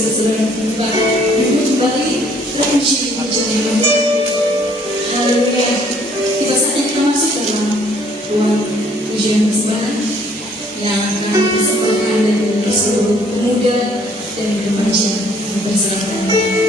saudara tempat duduk kembali terpuji pujian. Haleluya. Kita saatnya kita masuk dalam ruang pujian persembahan yang akan dipersembahkan dari seluruh pemuda dan remaja yang berseragam.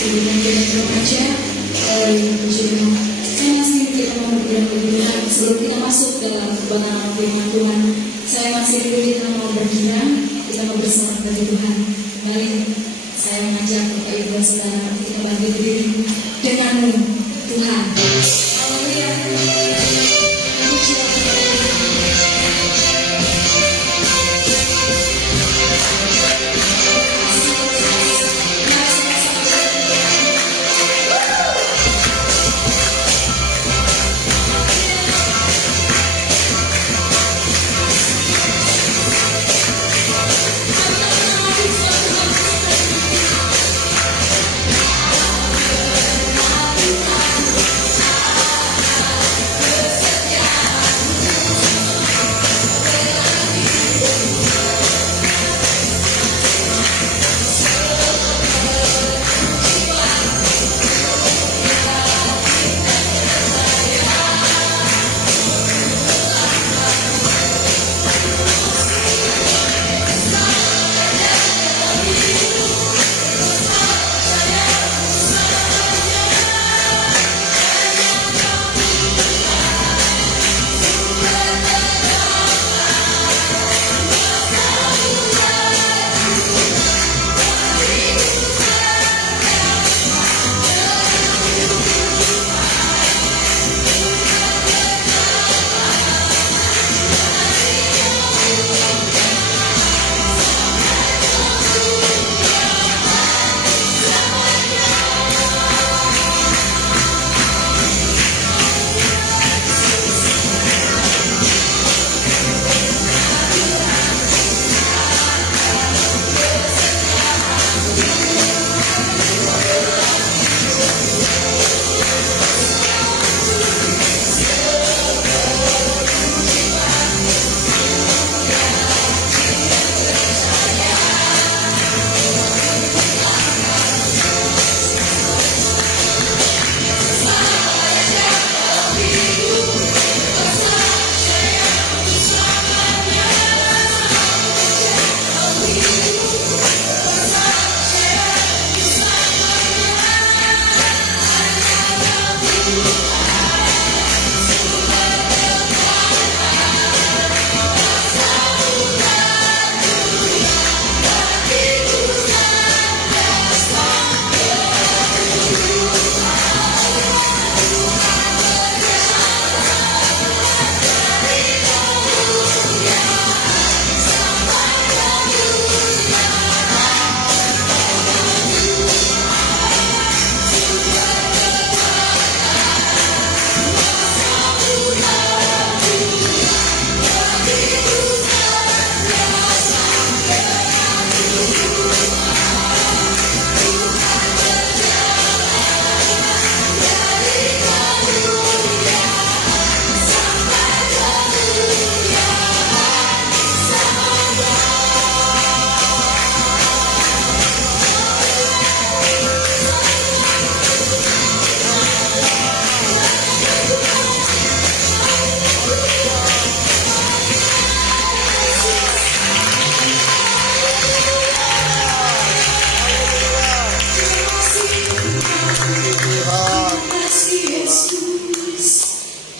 Sebelum kita membaca firman, saya masih kita mau berdoa sebelum kita masuk dalam kebenaran firman Tuhan. Saya masih kita mau berkira, kita mau bersama bagi Tuhan. Mari saya mengajak Bapak Ibu Saudara kita bangkit berdiri denganmu Tuhan.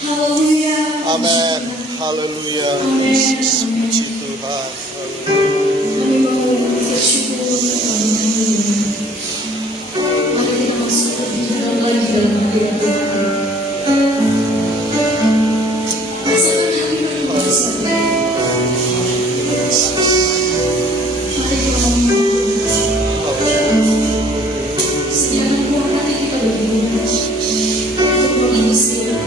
Haleluya. Amin. Haleluya. Puji Tuhan. Kami mau bersyukur mari kita masuk lebih dalam lagi dalam hadirat Tuhan. Rasakan hadirat Tuhan. Mari kita sediakan ruang hati kita berdua untuk mengisi Tuhan.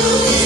Haleluya.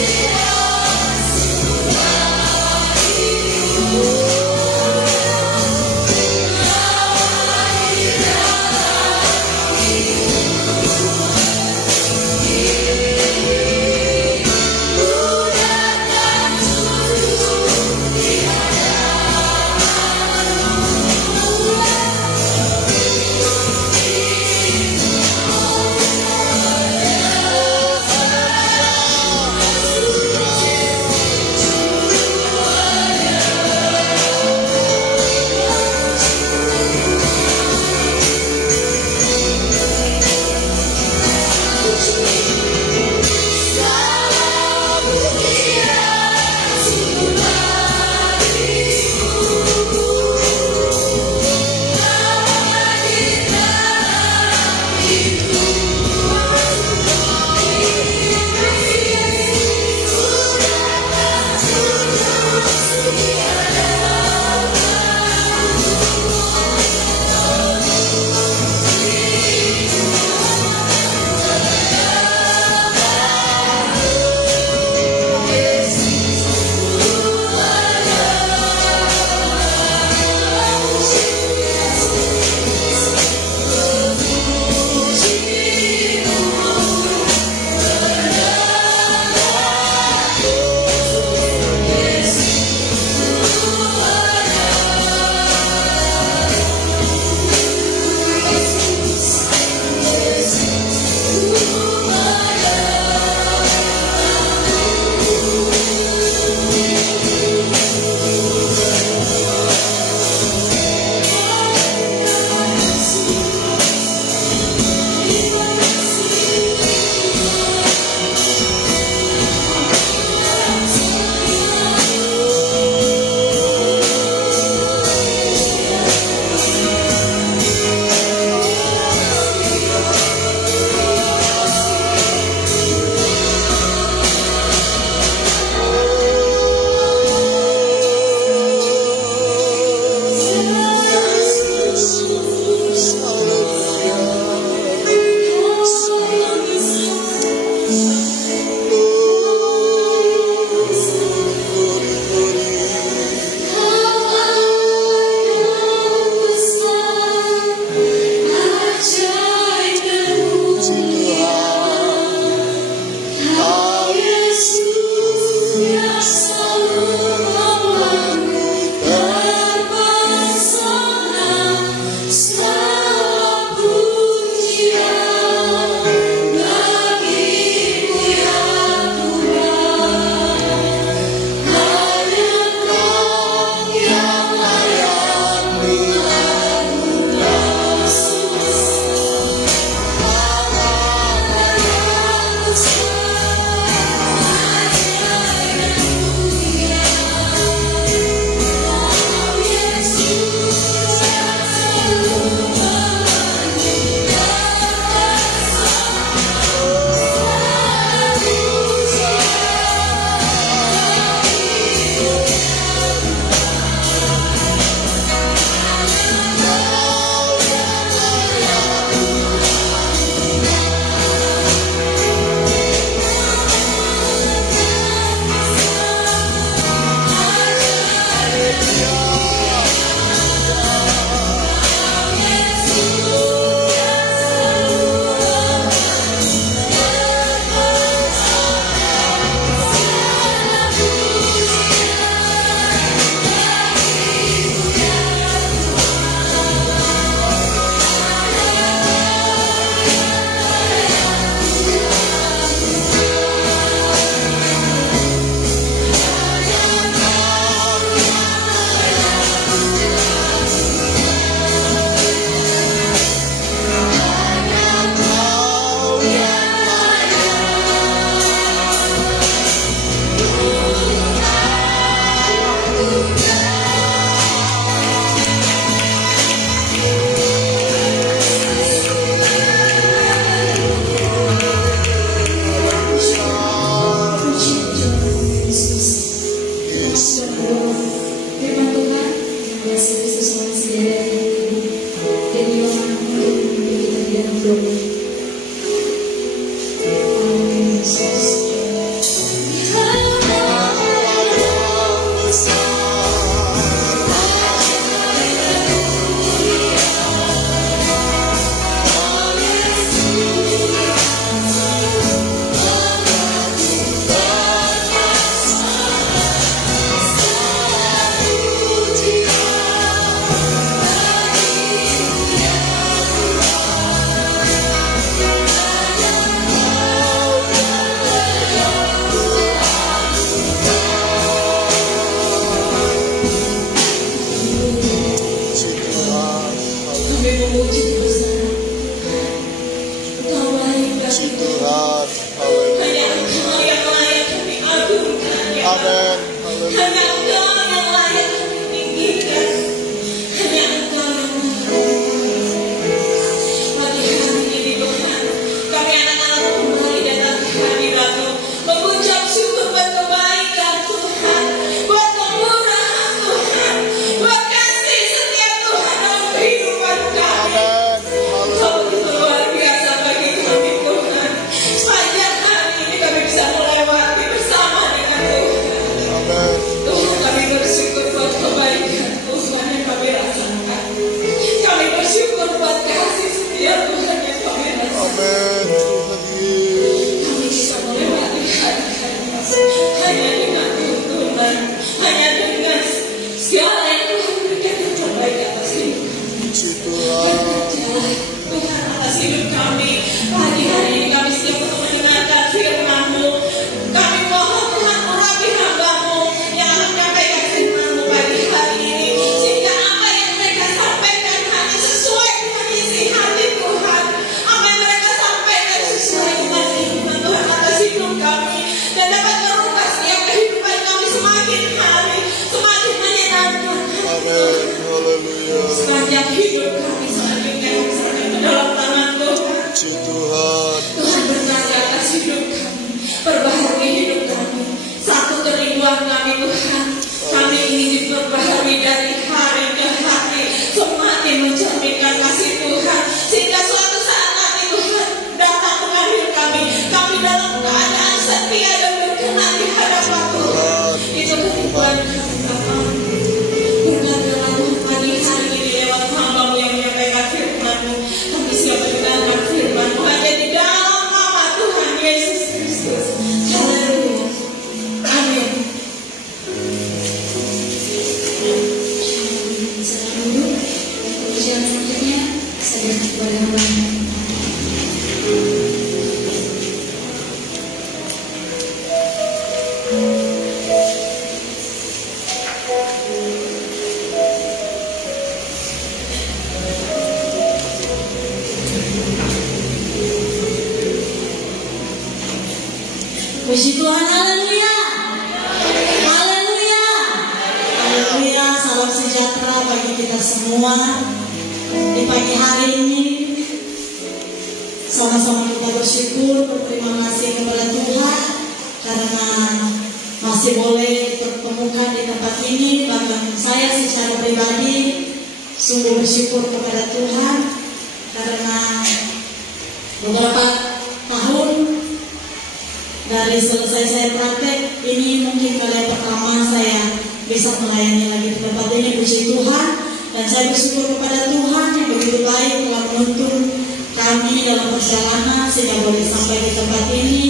Amin. Hanya Haleluya. Engkau yang layak kami tinggikan. Hanya Engkau yang pagi hari ini Tuhan, kami anak-anak kembali datang ke hadirat-Mu, mengucap syukur buat kebaikan Tuhan, buat kemurahan Tuhan, buat kasih setia Tuhan dalam kehidupan kami. Amin. Kau begitu luar biasa bagi kami Tuhan. Sepanjang hari ini kami bisa melewati bersama dengan Tuhan. Amin. Tuhan, kami bersyukur buat kebaikan Tuhan yang kami rasakan. Kami bersyukur buat kasih setia Tuhan yang kami rasakan. Amin. Tuhan Yesus. Kami bisa melewati hari-hari hanya dengan tuntunan, hanya dengan segala yang Tuhan berikan yang terbaik atas hidup kami. Puji Tuhan. Tuhan atas hidup kami. Pagi hari ini kami siap untuk mendengarkan firman-Mu. Kami mohon Tuhan urapi hamba-Mu yang akan menyampaikan firman-Mu pagi hari ini, sehingga apa yang mereka sampaikan hanya sesuai dengan isi hati Tuhan. Apa yang mereka sampaikan sesuai dengan firman Tuhan atas hidup kami, dan dapat merubah setiap kehidupan kami semakin hari semakin menyenangkan. Amin. Haleluya. Sepanjang hidup kami selanjutnya kami serahkan ke dalam tangan Tuhan. Puji Tuhan. Tuhan berkati atas hidup kami, perbaharui hidup kami. Satu kerinduan kami Tuhan, kami ingin diperbaharui dari hari ke hari, semakin mencerminkan kasih Tuhan, sehingga suatu saat nanti Tuhan datang mengambil kami dalam keadaan setia dan berkenan di hadapan Tuhan. Itu kerinduan kami Tuhan. Berkatilah Tuhan pagi hari ini lewat hamba-Mu yang menyampaikan firman-Mu. Kami siap mendengarkan firman-Mu hanya di dalam nama Tuhan Yesus Kristus. Haleluya. Amin. Selalu ujian selanjutnya saya kepada hamba-Mu. Puji Tuhan, haleluya. Haleluya. Haleluya. Salam sejahtera bagi kita semua. Di pagi hari ini sama-sama kita bersyukur, berterima kasih kepada Tuhan karena masih boleh dipertemukan di tempat ini. Bahkan saya secara pribadi sungguh bersyukur kepada Tuhan karena beberapa tahun dari selesai saya praktek, ini mungkin kali yang pertama saya bisa melayani lagi di tempat ini. Puji Tuhan. Dan saya bersyukur kepada Tuhan yang begitu baik telah menuntun kami dalam perjalanan sehingga boleh sampai di tempat ini.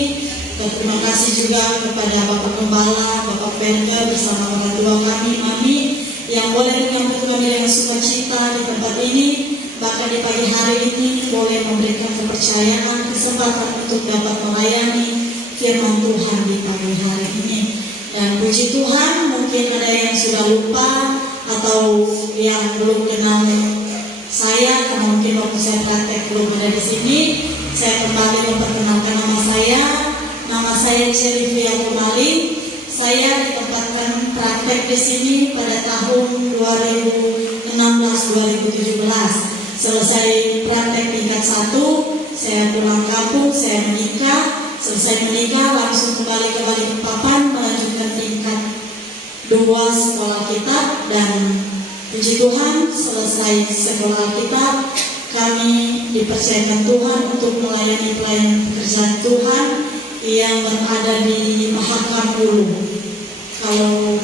Dan terima kasih juga kepada Bapak Gembala, Bapak Perga bersama orang tua kami, Mami, yang boleh menyambut kami dengan sukacita di tempat ini. Bahkan di pagi hari ini boleh memberikan kepercayaan, kesempatan untuk dapat melayani firman Tuhan di pagi hari ini. Dan puji Tuhan, mungkin ada yang sudah lupa atau yang belum kenal saya, karena mungkin waktu saya praktek belum ada di sini. Saya kembali memperkenalkan nama saya. Nama saya Cerivia Kumaling. Saya ditempatkan praktek di sini pada tahun 2016-2017. Selesai praktek tingkat 1, saya pulang kampung, saya menikah. Selesai menikah langsung kembali ke Balikpapan melanjutkan tingkat 2 sekolah kitab, dan puji Tuhan selesai sekolah kitab kami dipercayakan Tuhan untuk melayani pelayanan pekerjaan Tuhan yang berada di Mahakam Ulu. Kalau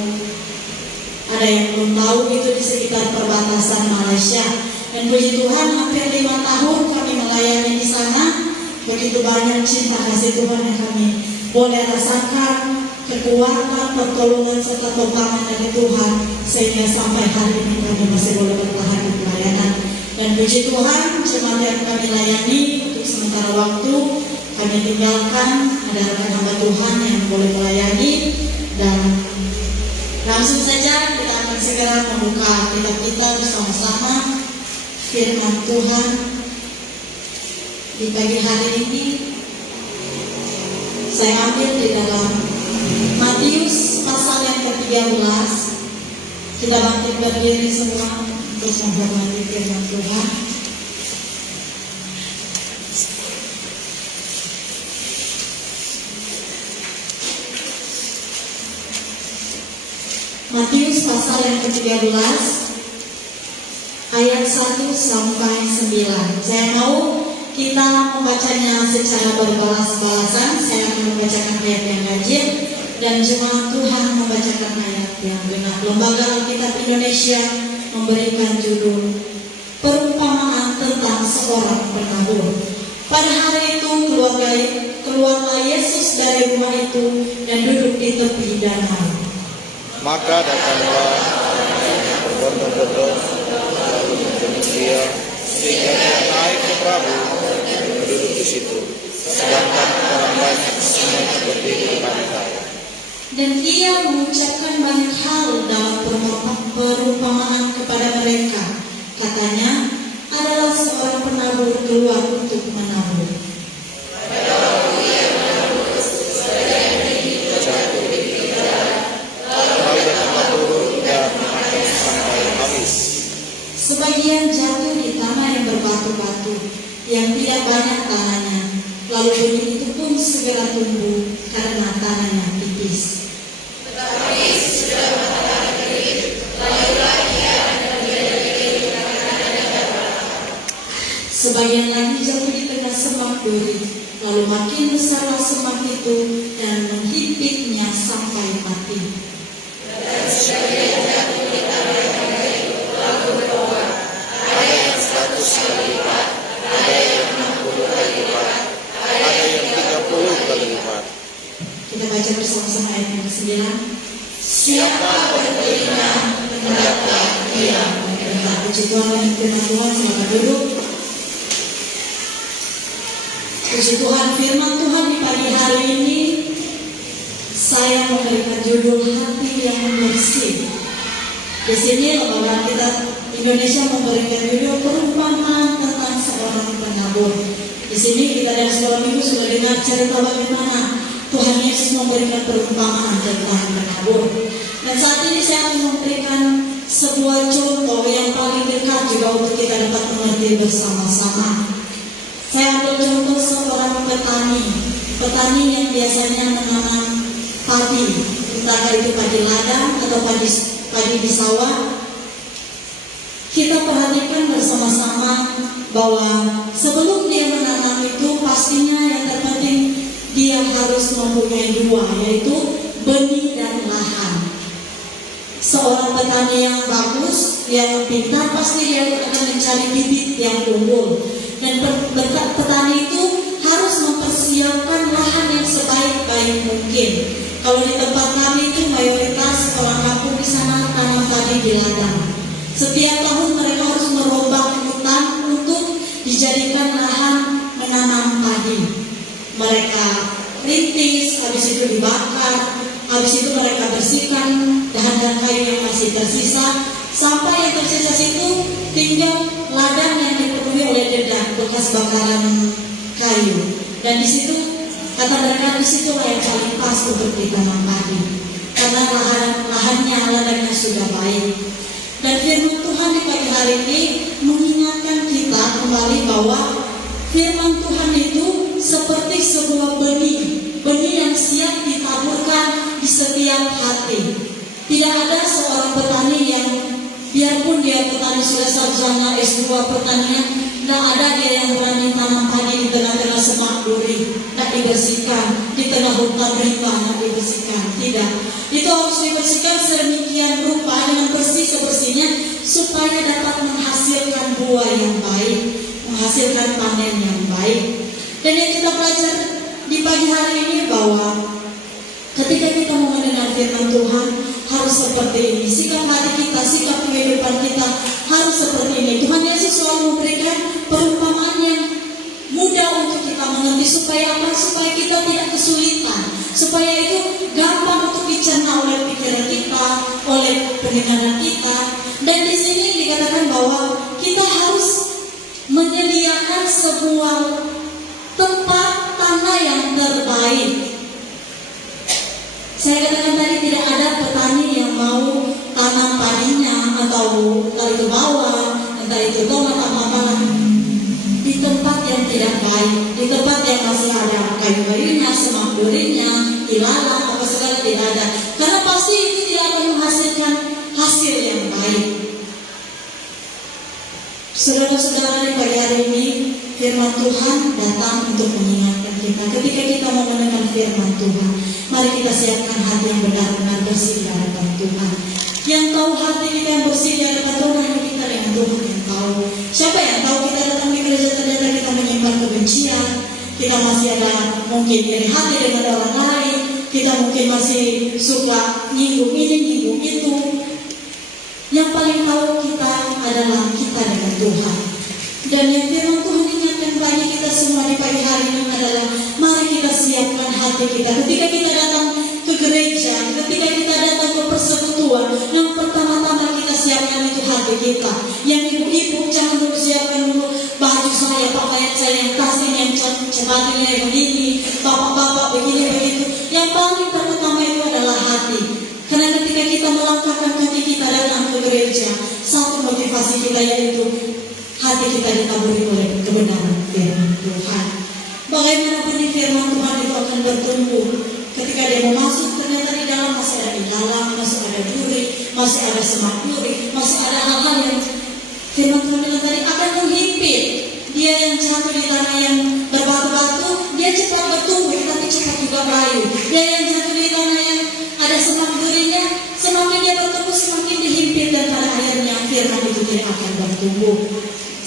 ada yang belum tahu, itu di sekitar perbatasan Malaysia. Dan puji Tuhan hampir 5 tahun kami melayani di sana. Begitu banyak cinta kasih Tuhan yang kami boleh rasakan, kekuatan, pertolongan serta topangan dari Tuhan, sehingga sampai hari ini kami masih boleh bertahan di pelayanan. Dan puji Tuhan, jemaat yang kami layani untuk sementara waktu kami tinggalkan, ada rekan hamba Tuhan yang boleh melayani. Dan langsung saja kita akan segera membuka kitab kita bersama-sama firman Tuhan di pagi hari ini. Saya ambil di dalam Matius ke-13. Kita bangkit berdiri semua untuk menghormati firman Tuhan. Matius pasal yang ke-13 ayat 1 sampai 9. Saya mau kita membacanya secara berbalas-balasan. Saya akan membacakan ayat yang ganjil dan jemaat Tuhan membacakan ayat yang genap. Lembaga Alkitab Indonesia memberikan judul Perumpamaan tentang seorang penabur. Pada hari itu keluarlah Yesus dari rumah itu dan duduk di tepi danau. Maka datanglah berbondong-bondong lalu membunuh dia, sehingga dia naik ke perahu duduk di situ, sedangkan orang banyak semuanya berdiri di pantai. Dan ia mengucapkan banyak hal dalam perumpamaan kepada mereka. Katanya, adalah seorang penabur keluar untuk menabur. Sebagian jatuh di tanah yang berbatu-batu, yang tidak banyak tanahnya. Lalu benih itu pun segera tumbuh karena tanahnya tipis. Tetapi sudah matahari terbit, lalulah ia sebagian lagi jatuh di tengah semak duri, lalu makin besarlah semak itu dan menghimpitnya sampai mati. Dan sebagian jatuh di tanah yang baik, lalu berbuah. Ada yang 100 kali lipat, ada yang 60 kali lipat, Ada yang 30 kali lipat. Kita baca bersama-sama ayat yang ke-9. Siapa bertelinga, hendaklah ia mendengar. Puji Tuhan dan firman Tuhan, selamat duduk. Puji Tuhan, firman Tuhan di pagi hari ini saya memberikan judul hati yang bersih. Di sini lembaga kita Indonesia memberikan judul perumpamaan tentang seorang penabur. Di sini kita dari sekolah minggu sudah dengar cerita bagaimana Tuhan Yesus memberikan perumpamaan tentang penabur. Dan saat ini saya akan memberikan sebuah contoh yang paling dekat juga untuk kita dapat mengerti bersama-sama. Saya ambil contoh seorang petani yang biasanya menanam padi, entah itu padi ladang atau padi di sawah. Kita perhatikan bersama-sama bahwa sebelum dia menanam itu pastinya yang terpenting dia harus mempunyai dua, yaitu benih dan lahan. Seorang petani yang bagus, yang pintar, pasti dia akan mencari bibit yang unggul. Dan petani itu harus mempersiapkan lahan yang sebaik-baik mungkin. Kalau di tempat kami itu mayoritas orang kampung di sana tanam padi di ladang. Setiap tahun mereka harus merombak hutan untuk dijadikan lahan menanam padi. Mereka rintis, habis itu dibakar, habis itu mereka bersihkan dahan-dahan kayu yang masih tersisa, sampai yang tersisa itu tinggal ladang yang dipenuhi oleh dedak bekas bakaran kayu. Dan di situ kata mereka, di situlah yang paling pas untuk ditanam padi, karena ladangnya sudah baik. Dan firman Tuhan di pagi hari ini mengingatkan kita kembali bahwa firman Tuhan itu seperti sebuah benih yang siap ditaburkan di setiap hati. Tidak ada seorang petani yang biarpun dia petani sudah sarjana S2 pertanian, tidak ada dia yang berani tanam padi di tengah-tengah semak duri, tidak dibersihkan, di tengah hutan rimba, tidak dibersihkan. Tidak, itu harus dibersihkan sedemikian rupa dengan bersih sebersihnya supaya dapat menghasilkan buah yang baik, menghasilkan panen yang baik. Dan yang kita belajar di pagi hari ini bahwa ketika kita mau mendengar firman Tuhan harus seperti ini. Sikap hati kita, sikap kehidupan kita harus seperti ini. Tuhan Yesus selalu memberikan perumpamaan yang mudah untuk kita mengerti supaya apa? Supaya kita tidak kesulitan, supaya itu gampang untuk dicerna oleh pikiran kita, oleh pendengaran kita. Dan di sini dikatakan bahwa kita harus menyediakan sebuah tempat tanah yang terbaik. Saya katakan tadi tidak ada petani yang atau entah itu bawang, entah itu tomat atau apa, di tempat yang tidak baik, di tempat yang masih ada kayu-kayunya, semak durinya, ilalang, apa segala tidak ada. Karena pasti itu tidak akan menghasilkan hasil yang baik. Saudara-saudara, di pagi hari ini firman Tuhan datang untuk mengingatkan kita. Ketika kita mau mendengar firman Tuhan, mari kita siapkan hati yang benar-benar bersih di hadapan Tuhan. Yang tahu hati kita yang bersih di hadapan Tuhan hanya kita dengan Tuhan yang tahu. Siapa yang tahu kita datang di gereja ternyata kita menyimpan kebencian, kita masih ada mungkin iri hati dengan orang lain, kita mungkin masih suka nyinggung ini, nyinggung itu. Yang paling tahu kita adalah kita dengan Tuhan. Dan yang firman Tuhan ingatkan bagi kita semua di pagi hari ini adalah mari kita siapkan hati kita. Ketika kita datang ke gereja, ketika kita datang ke persekutuan, yang pertama-tama kita siapkan itu hati kita. Yang ibu-ibu jangan dulu siapkan dulu baju saya, pakaian saya yang tas ini, yang cebatannya yang begini, bapak-bapak begini begitu. Yang paling pertama itu adalah hati. Karena ketika kita melangkahkan kaki kita datang ke gereja, satu motivasi kita yaitu hati kita ditaburi oleh kebenaran firman Tuhan. Bagaimanapun di firman Tuhan itu akan bertumbuh. Ketika dia mau masuk, ternyata di dalam masih ada ilalang, masih ada duri, masih ada semak duri, masih ada hal-hal yang firman Tuhan bilang tadi akan menghimpit. Dia yang jatuh di tanah yang berbatu-batu, dia cepat bertumbuh, tapi cepat juga layu. Dia yang jatuh di tanah yang ada semak durinya, semakin dia bertumbuh, semakin dihimpit, dan pada akhirnya firman itu tidak akan bertumbuh.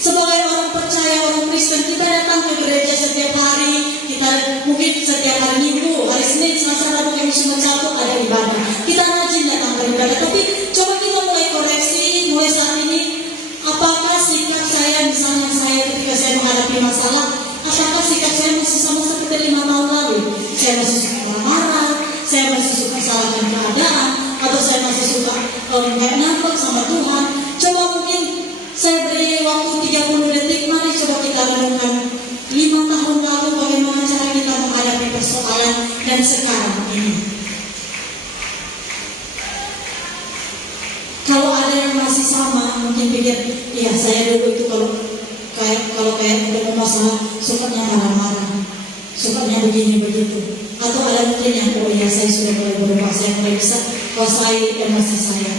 Sebagai orang percaya, orang Kristen, kita datang ke gereja setiap hari, kita mungkin setiap hari Minggu, hari Senin, Selasa, Rabu, Kamis, Jumat, Sabtu ada ibadah. Kita rajin datang ke ibadah, tapi coba kita mulai koreksi, mulai saat ini, apakah sikap saya, misalnya saya ketika saya menghadapi masalah, apakah sikap saya masih sama seperti 5 tahun lalu? Saya masih suka marah, saya masih suka salahkan keadaan, atau saya masih suka nggak nyambung sama Tuhan. Coba mungkin saya beri waktu 30 detik, mari coba kita renungkan 5 tahun lalu bagaimana cara kita menghadapi persoalan dan sekarang ini. Kalau ada yang masih sama, mungkin pikir, iya saya dulu itu kalau kayak udah masalah, sukanya marah-marah, sukanya begini begitu. Atau ada mungkin yang, oh ya saya sudah mulai berubah, saya mulai bisa kuasai emosi saya.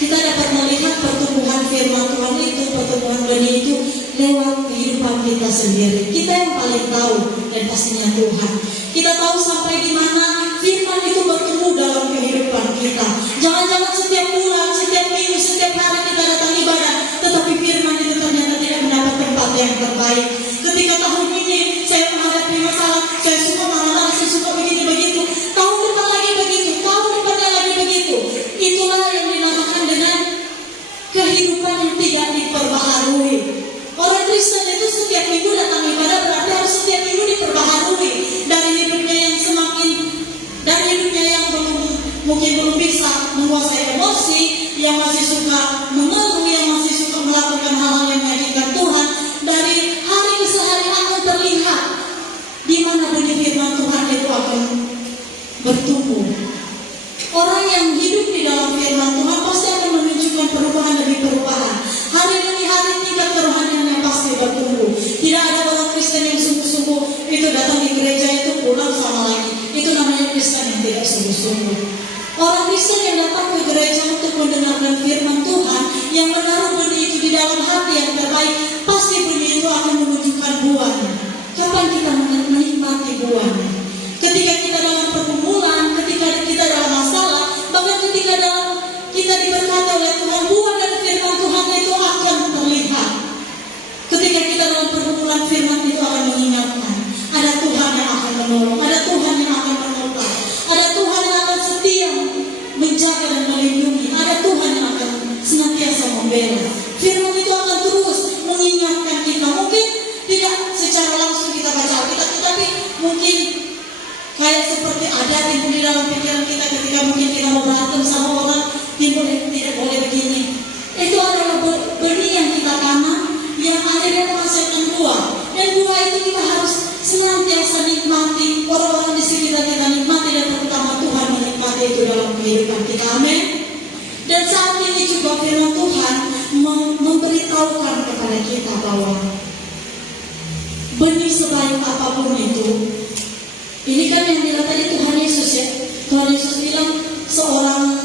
Kita dapat melihat pertumbuhan firman Tuhan itu, pertumbuhan benih itu lewat kehidupan kita sendiri. Kita yang paling tahu, dan pastinya Tuhan. Kita tahu sampai di mana firman itu bertumbuh dalam kehidupan kita. Jangan-jangan setiap bulan, setiap minggu, setiap hari kita datang ibadah, tetapi firman itu ternyata tidak mendapat tempat yang terbaik. Ketika tahun ini saya menghadapi masalah, saya suka marah, saya suka begini begitu. Tahun depan lagi begitu, tahun depannya lagi begitu. Itulah yang dinamakan dengan kehidupan yang tidak diperbaharui. Orang Kristen itu setiap minggu datang ibadah berarti harus setiap minggu diperbaharui. Dari hidupnya yang dari hidupnya yang mungkin belum bisa menguasai emosi, yang masih suka mengeluh, yang masih suka melakukan hal-hal yang menyakitkan Tuhan, dari hari ke hari akan terlihat di mana benih firman Tuhan itu akan bertumbuh. Orang yang hidup di dalam firman Tuhan pasti akan menunjukkan perubahan demi perubahan. Hari demi hari tingkat kerohaniannya pasti bertumbuh. Tidak ada orang Kristen yang sungguh-sungguh itu datang di gereja itu pulang sama lagi. Itu namanya Kristen yang tidak sungguh-sungguh. Orang Kristen yang datang ke gereja untuk mendengarkan firman Tuhan, yang menaruh benih itu di dalam hati yang terbaik, pasti benih itu akan menunjukkan buahnya. Kapan kita menikmati buahnya? Ketika kita dalam pergumulan, ketika kita dalam masalah, bahkan ketika kita diberkati oleh Tuhan, buah dan firman Tuhan itu akan terlihat. Ketika kita dalam pergumulan, firman itu akan mengingatkan, ada Tuhan yang akan menolong, ada Tuhan yang akan menopang, ada Tuhan yang akan setia menjaga dan melindungi, ada Tuhan yang akan senantiasa membela. Firman itu akan terus mengingatkan kita. Mungkin tidak secara langsung kita baca Alkitab, tetapi mungkin kayak seperti ada timbul di dalam pikiran kita ketika mungkin kita mau berantem sama orang, timbul tidak boleh begini. Itu adalah benih yang kita tanam, yang akhirnya menghasilkan buah. Dan buah itu kita harus senantiasa nikmati, orang-orang di sekitar kita nikmati, dan terutama Tuhan menikmati itu dalam kehidupan kita. Amin. Dan saat ini lagi juga firman Tuhan memberitahukan kepada kita bahwa benih sebaik apapun itu, ini kan yang bilang tadi Tuhan Yesus ya. Tuhan Yesus bilang seorang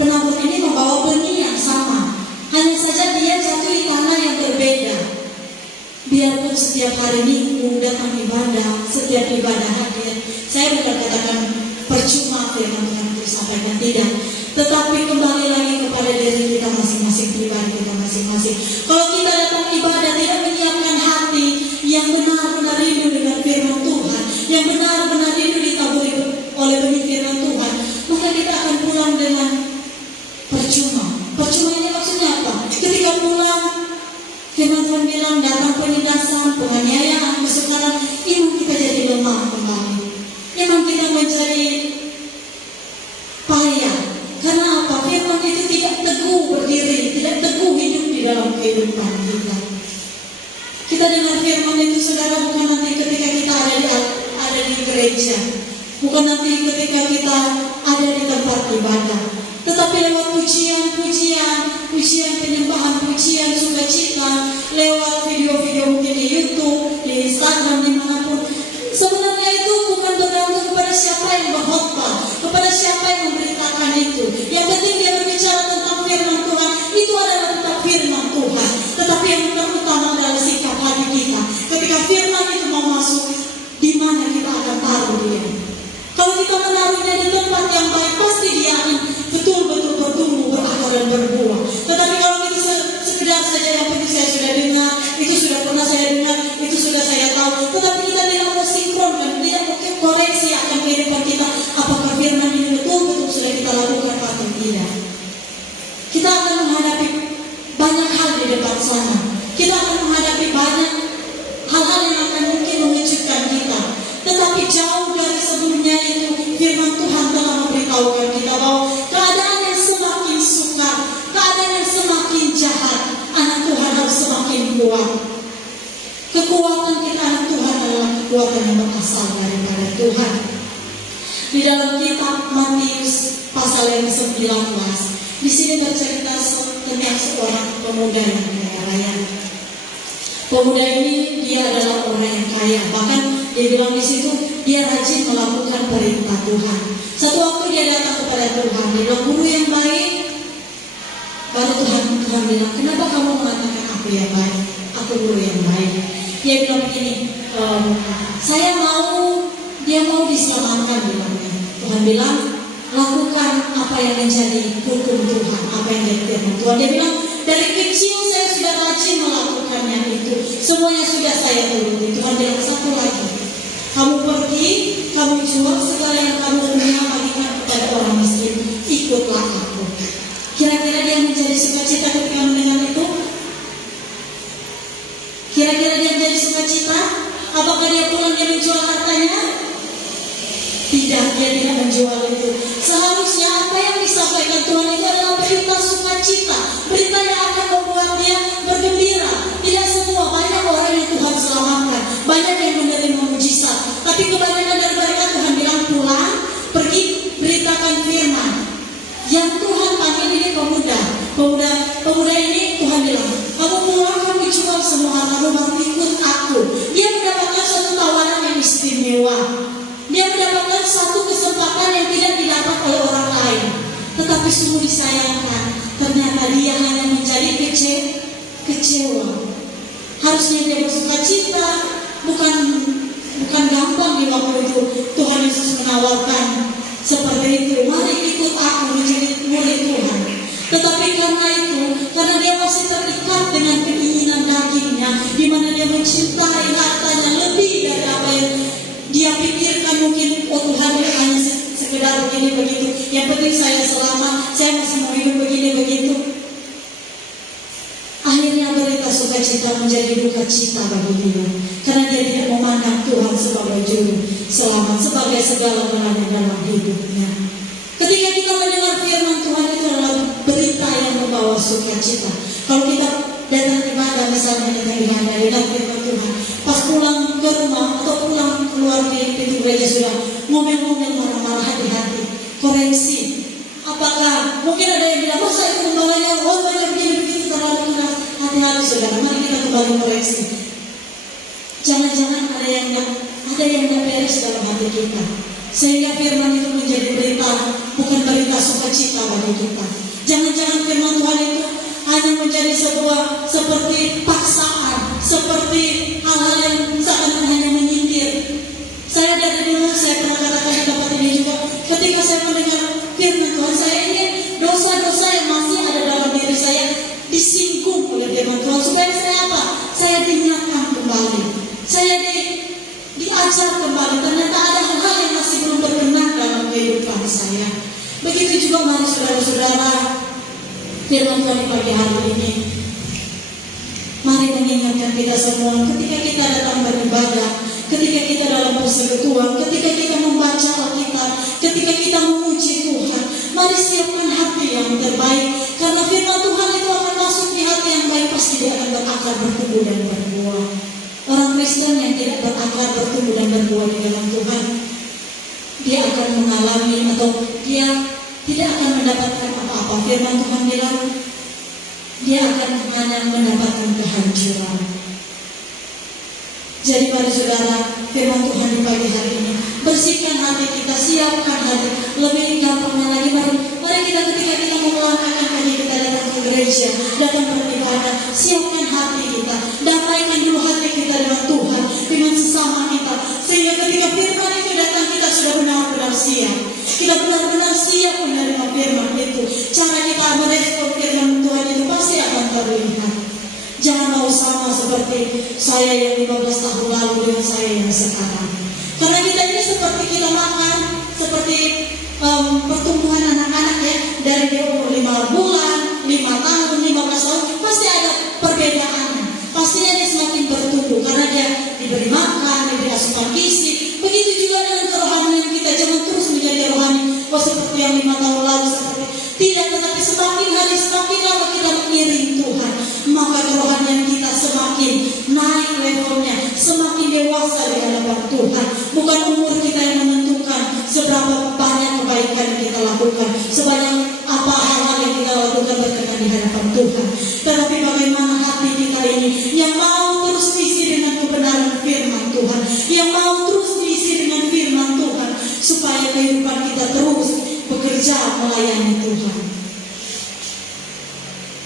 penabur ini membawa benih yang sama, hanya saja dia jatuh di tanah yang berbeda. Biarpun setiap hari Minggu datang ibadah, setiap ibadah hadir, saya bukan katakan percuma firman Tuhan itu disampaikan, tidak. Tetapi kembali lagi kepada diri kita masing-masing, pribadi kita masing-masing. Kalau kita datang ibadah tidak menyiapkan hati yang benar-benar rindu dengan firman Tuhan, yang benar-benar rindu ditaburi oleh benih firman Tuhan, maka kita akan pulang dengan percuma. Percuma ini maksudnya apa? Ketika pulang, firman Tuhan bilang datang penindasan, penganiayaan, kesukaran, iman kita jadi lemah kembali. Iman kita menjadi payah. Karena apa? Firman itu tidak teguh berdiri, tidak teguh hidup di dalam kehidupan kita. Kita dengar firman itu, saudara, bukan nanti ketika kita ada di gereja, bukan nanti ketika kita ada di tempat ibadah, tetapi lewat pujian penyembahan, pujian sukacita, lewat video-video mungkin di YouTube, di Instagram, dimanapun. Sebenarnya itu bukan bergantung kepada siapa yang berkhotbah, kepada siapa yang memberitakan itu. Yang penting dia berbicara tentang firman Tuhan, itu adalah tetap firman Tuhan. Tetapi yang terutama adalah sikap hati kita. Ketika firman itu mau masuk, di mana kita akan taruh dia. Kalau kita menaruhnya di tempat yang baik, pasti dia akan betul-betul bertumbuh, berakar dan berbuah. Tetapi kalau itu sekedar saja, yang penting saya sudah dengar, itu sudah pernah saya dengar, itu sudah saya tahu, tetapi kita tidak mau sinkronkan, tidak mau koreksi akan kehidupan kita, apakah firman ini betul-betul sudah kita lakukan atau tidak. Kita akan menghadapi banyak hal di depan sana. Kita akan menghadapi banyak hal-hal yang akan mungkin mengejutkan kita. Tetapi jauh dari sebelumnya itu, firman Tuhan telah memberitahukan kita bahwa keadaan yang semakin sukar, keadaan yang semakin jahat, anak Tuhan harus semakin kuat. Kekuatan kita anak Tuhan adalah kekuatan yang berasal daripada Tuhan. Di dalam kitab Matius pasal yang ke-19, di sini bercerita tentang seorang pemuda yang kaya raya. Pemuda ini dia adalah orang yang kaya, bahkan dia bilang di situ dia rajin melakukan perintah Tuhan. Satu waktu dia datang kepada Tuhan, dia bilang, guru yang baik. Baru Tuhan bilang, kenapa kamu mengatakan aku yang baik? Aku guru yang baik. Dia bilang begini, dia mau diselamatkan, bilangnya. Tuhan bilang, lakukan apa yang menjadi hukum Tuhan, apa yang jadi firman Tuhan. Dia bilang, dari kecil saya sudah rajin melakukannya itu, semuanya sudah saya turuti. Tuhan bilang satu lagi, kamu pergi, kamu jual segala yang kamu punya, bagikan kepada orang miskin, ikutlah aku. Kira-kira dia menjadi sukacita ketika mendengar itu? Kira-kira dia menjadi sukacita? Apakah dia pulang dia menjual hartanya? Tidak, dia tidak menjual itu. Seharusnya apa yang disampaikan Tuhan itu adalah berita sukacita, berita yang akan membuat dia bergembira. Tidak semua, banyak orang yang Tuhan selamatkan, banyak yang menerima mujizat, tapi kebanyakan dari mereka Tuhan bilang pulang, pergi beritakan firman. Yang Tuhan panggil ini pemuda ini Tuhan bilang, kamu pulang, kamu jual semua hartamu, baru ikut aku. Dia mendapatkan suatu tawaran yang istimewa. Dia mendapatkan satu kesempatan yang tidak didapat oleh orang lain. Tetapi sungguh disayangkan, ternyata dia hanya menjadi kecewa. Harusnya dia bersukacita, bukan gampang di waktu itu. Tuhan Yesus menawarkan seperti itu, mari ikut aku menjadi murid Tuhan. Tetapi karena dia masih terikat dengan keinginan dagingnya, di mana dia mencintai hartanya lebih dari apa yang dia pikirkan, mungkin oh Tuhan hanya sekedar begini begitu, yang penting saya selamat, saya masih mau hidup begini begitu. Akhirnya berita sukacita menjadi duka cita bagi dia, karena dia tidak memandang Tuhan sebagai juru selamat, sebagai segala-galanya dalam hidupnya. Ketika kita mendengar firman Tuhan, itu adalah berita yang membawa sukacita. Kalau kita datang ibadah, misalnya datang ibadah, dengar firman Tuhan, pas pulang ke rumah atau pulang keluar di pintu gereja sudah ngomel-ngomel, marah-marah, hati-hati, koreksi. Apakah mungkin ada yang bilang, masa itu gembalanya, oh banyak begini-begini terlalu keras. Hati-hati saudara, mari kita kembali koreksi. Jangan-jangan ada yang nggak beres dalam hati kita. Sehingga firman itu menjadi berita, bukan berita sukacita bagi kita. Jangan-jangan firman Tuhan itu hanya menjadi sebuah seperti paksaan, seperti hal-hal yang seakan hanya menyindir. Saya dari dulu, saya pernah katakan di tempat ini juga, ketika saya mendengar firman Tuhan, saya ingin dosa-dosa yang masih ada dalam diri saya disinggung oleh firman Tuhan. Supaya saya apa? Saya diingatkan kembali. Saya diajar kembali. Ternyata ada hal-hal yang masih belum berkenan dalam kehidupan saya. Begitu juga mari saudara-saudara, firman Tuhan di pagi hari ini, mari mengingatkan kita semua ketika kita datang beribadah, ketika kita dalam persekutuan, ketika kita membaca Alkitab, ketika kita memuji Tuhan, mari siapkan hati yang terbaik. Karena firman Tuhan itu akan masuk di hati yang baik, pasti dia akan berakar, bertumbuh dan berbuah. Orang Kristen yang tidak berakar, bertumbuh dan berbuah di dalam Tuhan, dia akan mengalami atau dia tidak akan mendapatkan apa-apa. Firman Tuhan bilang, dia akan hanya mendapatkan kehancuran. Jadi para saudara, firman Tuhan di pagi hari ini, bersihkan hati kita, siapkan hati. Lebih gampangnya lagi, mari kita ketika kita melangkahkan kaki kita datang ke gereja, datang beribadah, siapkan hati kita, damaikan dulu hati kita dengan Tuhan, dengan sesama kita, sehingga ketika firman itu datang kita sudah benar-benar siap. Kita benar-benar siap menerima firman itu. Cara kita merespon firman Tuhan itu pasti akan terlihat. Jangan mau sama seperti saya yang 15 tahun lalu dengan saya yang sekarang. Karena kita ini seperti kita makan, seperti pertumbuhan anak-anak ya, dari dia umur 5 bulan, 5 tahun, 15 tahun, pasti ada perbedaannya. Pastinya dia semakin bertumbuh karena dia diberi makan, diberi asupan gizi. Begitu juga dengan kerohanian kita, jangan terus menjadi rohani seperti yang 5 tahun lalu seperti tidak, tetapi semakin hari semakin lama kita mengiring Tuhan, maka kerohanian kita semakin naik levelnya, semakin dewasa di hadapan Tuhan. Bukan umur kita yang menentukan seberapa banyak kebaikan yang kita lakukan, sebanyak apa hal-hal yang kita lakukan berkenan di hadapan Tuhan, tetapi bagaimana hati kita ini yang mau terus diisi dengan kebenaran firman Tuhan, yang mau terus diisi dengan firman Tuhan, supaya kehidupan kita terus bekerja melayani Tuhan.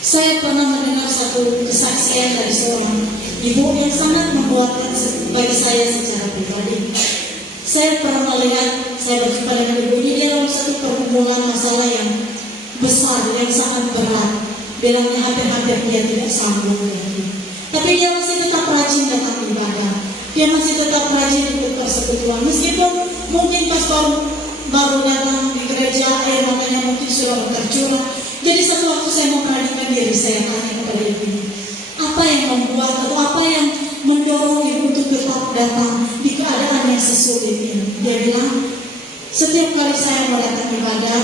Saya pernah mendengar satu kesaksian dari seorang ibu yang sangat membuatkan bagi saya secara pribadi. Saya pernah melihat, saya berjumpa dengan ibu ini, dia dalam satu pergumulan masalah yang besar, yang sangat berat. Bilangnya hampir-hampir dia tidak sanggup lagi. Tapi dia masih tetap rajin datang ibadah. Dia masih tetap rajin ikut persekutuan. Meskipun mungkin pas baru datang di gereja, air matanya mungkin sudah tercurah. Jadi satu waktu saya memperhatikan diri saya, tanya kepada ibu ini, apa yang membuat atau apa yang mendorong ibu untuk tetap datang di keadaan yang sesulit ini? Dia bilang, setiap kali saya mau datang ibadah,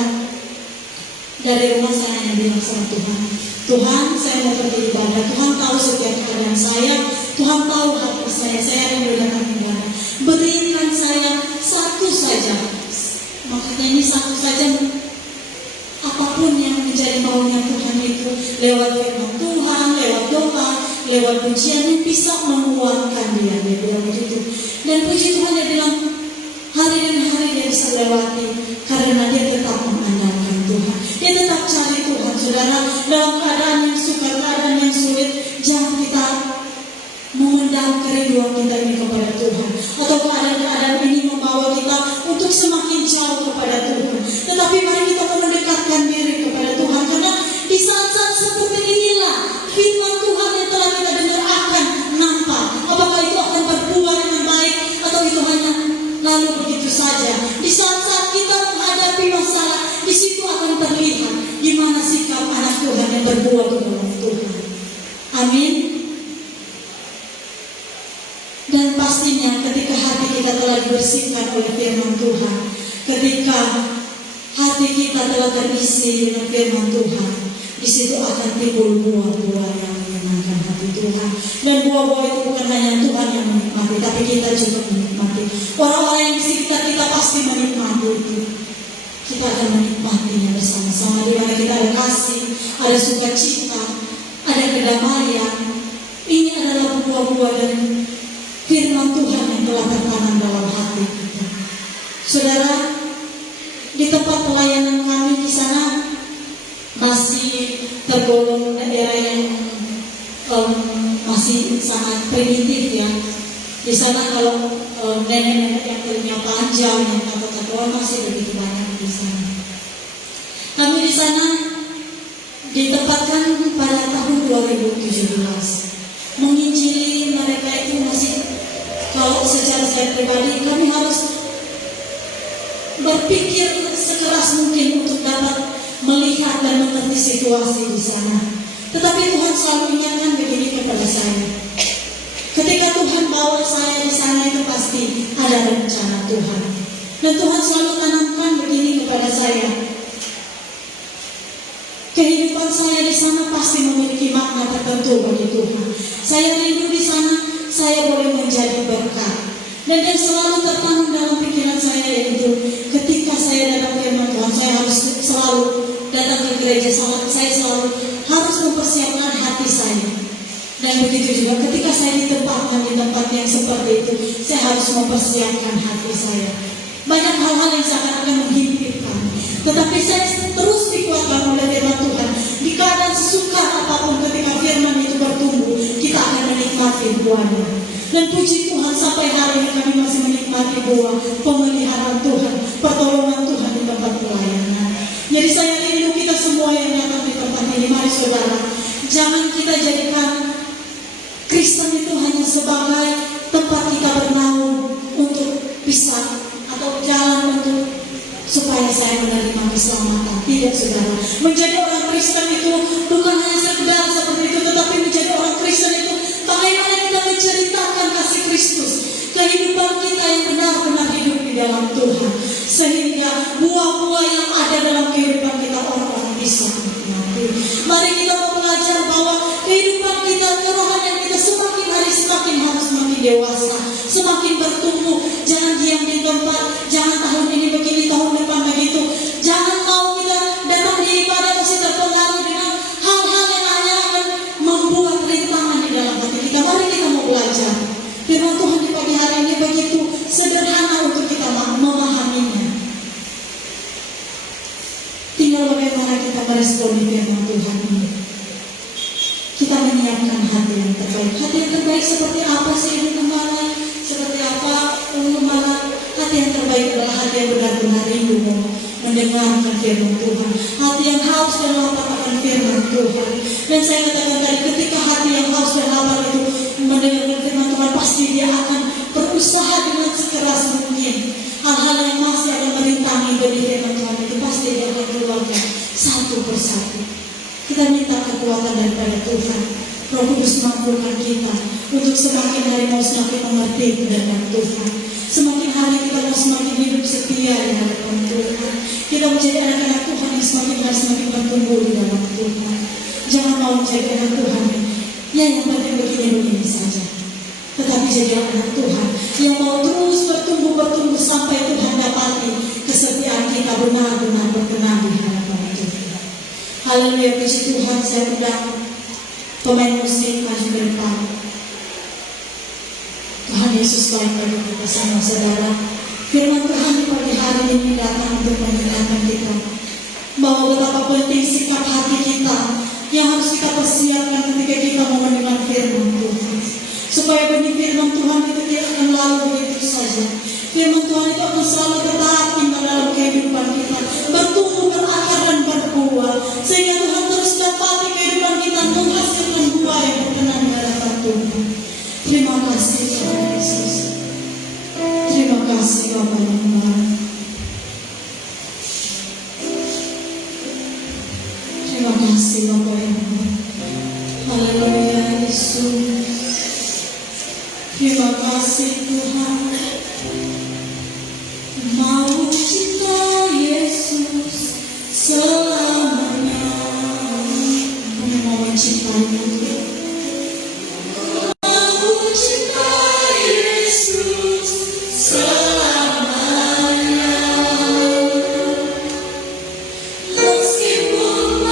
dari rumah saya hanya bilang sama Tuhan, Tuhan saya mau pergi ibadah, Tuhan tahu setiap keadaan saya, Tuhan tahu hati saya rindu datang ibadah. Berikan saya satu saja, maksudnya ini satu saja, apapun yang menjadi maunya Tuhan itu, lewat firman Tuhan, lewat doa, lewat pujian yang bisa menguatkan dia bilang begitu. Dan puji Tuhan dia bilang, hari demi hari dia bisa lewati, karena dia tetap mengandalkan Tuhan, dia tetap cari Tuhan. Saudara, dalam keadaan yang sukar, keadaan yang sulit, jangan kita memendam kerinduan kita ini kepada Tuhan, atau keadaan-keadaan ini membawa kita untuk semakin jauh kepada Tuhan. Tetapi mari kita mendekatkan diri kepada Tuhan, karena di saat-saat seperti inilah firman Tuhan yang telah kita dengar akan nampak. Apakah itu akan berbuah dengan baik atau itu hanya lalu begitu saja. Di saat-saat kita menghadapi masalah, di situ akan terlihat di mana sikap anak Tuhan yang berbuah di dalam Tuhan. Amin. Dan pastinya ketika hati kita telah dibersihkan oleh firman Tuhan, ketika hati kita telah terisi dengan firman Tuhan, di situ akan timbul buah-buah yang menyenangkan hati Tuhan. Dan buah-buah itu bukan hanya Tuhan yang menikmati, tapi kita juga menikmati. Orang-orang yang di sekitar kita pasti menikmati itu. Kita akan menikmatinya bersama-sama. kasih, ada sukacita, ada kedamaian. Ini adalah buah-buah dari firman Tuhan yang telah tertanam dalam hati kita. Saudara, di tempat pelayanan kami di sana masih tergolong daerah yang masih sangat primitif ya. Di sana kalau nenek-nenek yang punya panjang, yang tato-tatoan masih begitu banyak di sana. Kami di sana ditempatkan pada tahun 2017. Menginjili mereka itu masih, kalau secara saya pribadi, kami harus berpikir sekeras mungkin untuk dapat melihat dan mengerti situasi di sana. Tetapi Tuhan selalu ingatkan begini kepada saya. Ketika Tuhan bawa saya di sana itu pasti ada rencana Tuhan. Dan Tuhan selalu tanamkan begini kepada saya. Kehidupan saya di sana pasti memiliki makna tertentu bagi Tuhan. Saya rindu di sana, saya boleh menjadi berkat. Dan yang selalu tertanam dalam pikiran saya yaitu ketika saya datang firman Tuhan, saya harus selalu datang ke gereja. Saya selalu harus mempersiapkan hati saya. Dan begitu juga ketika saya ditempatkan di tempat yang seperti itu, saya harus mempersiapkan hati saya. Banyak hal-hal yang seakan-akan menghimpitkan, tetapi saya terus dikuatkan oleh firman Tuhan. Di keadaan sesukar apapun, ketika firman itu bertumbuh, kita akan menikmati buahnya. Dan puji Tuhan, sampai hari ini kami masih menikmati buah pemeliharaan Tuhan, pertolongan Tuhan di tempat pelayanan. Jadi saya rindu kita semua yang datang di tempat ini. Mari saudara, jangan kita jadikan Kristen itu hanya sebagai tempat kita bernaung untuk bisa atau jalan untuk supaya saya menerima keselamatan. Tidak saudara, menjadi orang Kristen itu bukan hanya sekedar seperti itu, tetapi menjadi orang Kristen itu bagaimana kita menceritakan kasih Kristus, kehidupan kita yang benar-benar hidup di dalam Tuhan, sehingga buah-buah yang ada dalam kehidupan kita orang-orang bisa menikmati. Mari kita belajar bahwa kehidupan kita, kerohanian kita semakin hari semakin harus semakin dewasa, semakin bertumbuh. Jangan diam di tempat, jangan tahun ini begini, tahun depan begitu. Jangan mau kita datang di ibadah masih terpengaruh dengan hal-hal yang hanya akan membuat rintangan di dalam hati kita. Mari kita mau belajar. Firman Tuhan di pagi hari ini begitu sederhana untuk kita memahaminya. Tinggal bagaimana kita meresponi firman Tuhan ini. Kita menyiapkan hati yang terbaik. Hati yang terbaik seperti apa sih Ibu Gembala? Seperti apa Gembala? Hati yang terbaik adalah hati yang benar-benar rindu mendengarkan firman Tuhan. Hati yang haus dan lapar akan firman Tuhan. Dan saya katakan tadi, ketika hati yang haus dan lapar itu mendengarkan firman Tuhan, pasti dia akan berusaha dengan sekeras mungkin. Hal-hal yang masih akan merintangi benih firman Tuhan itu pasti dia akan keluarkan satu persatu. Kita minta kekuatan daripada Tuhan. Roh Kudus mampukan kita untuk semakin hari mau semakin mengerti kehendak Tuhan. Semakin hari kita mau semakin hidup setia di hadapan Tuhan. Kita menjadi anak-anak Tuhan yang semakin hari semakin bertumbuh di dalam Tuhan. Jangan mau menjadi anak Tuhan yang penting begini-begini saja, tetapi jadi anak Tuhan yang mau terus bertumbuh sampai Tuhan dapati kesetiaan kita benar-benar berkenan di hadapan Tuhan. Haleluya, puji Tuhan. Saya undang pemain musik maju ke depan. Tuhan Yesus baik bagi kita sama saudara. Firman Tuhan di pagi hari ini datang untuk mengingatkan kita bahwa betapa penting sikap hati kita yang harus kita persiapkan ketika kita mau mendengar firman Tuhan, supaya benih firman Tuhan itu tidak akan lalu begitu saja. Firman Tuhan itu akan selalu tetap tinggal dalam kehidupan kita, bertumbuh, berakar dan berbuah, sehingga Tuhan terus dapati kehidupan kita menghasilkan buah yang berkenan di hadapan Tuhan. Terima kasih Tuhan Yesus. Terima kasih Bapa yang baik. Terima kasih Bapa yang baik. Haleluya Yesus. Terima kasih Tuhan. Mau cinta Yesus selamanya. Kami mau mencintai Meskipun